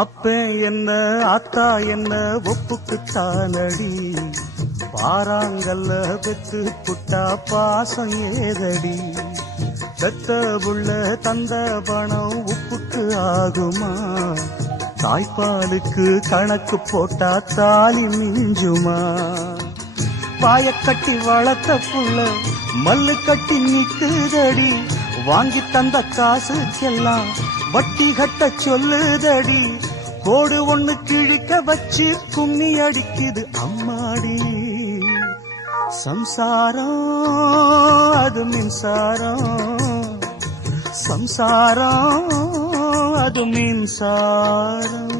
அப்ப என்ன ஆத்தா என்ன ஒப்புக்குத்தானடி, பாறாங்கல்ல பெத்து புட்டா பாசம் ஏதடி, பெத்த புள்ள தந்த பணம் உப்புக்கு ஆகுமா, தாய்ப்பாலுக்கு கணக்கு போட்டா தாலி மிஞ்சுமா, பாயக்கட்டி வளர்த்த புள்ள மல்லு கட்டி நிக்குதடி, வாங்கி தந்த காசுக்கெல்லாம் வட்டி கட்ட சொல்லுதடி, கோடு ஒண்ணு கிழிக்க வச்சு கும்மி அடிக்குது அம்மாடி, சம்சாரம் அது மின்சாரம், சம்சாரம் அது மின்சாரம்.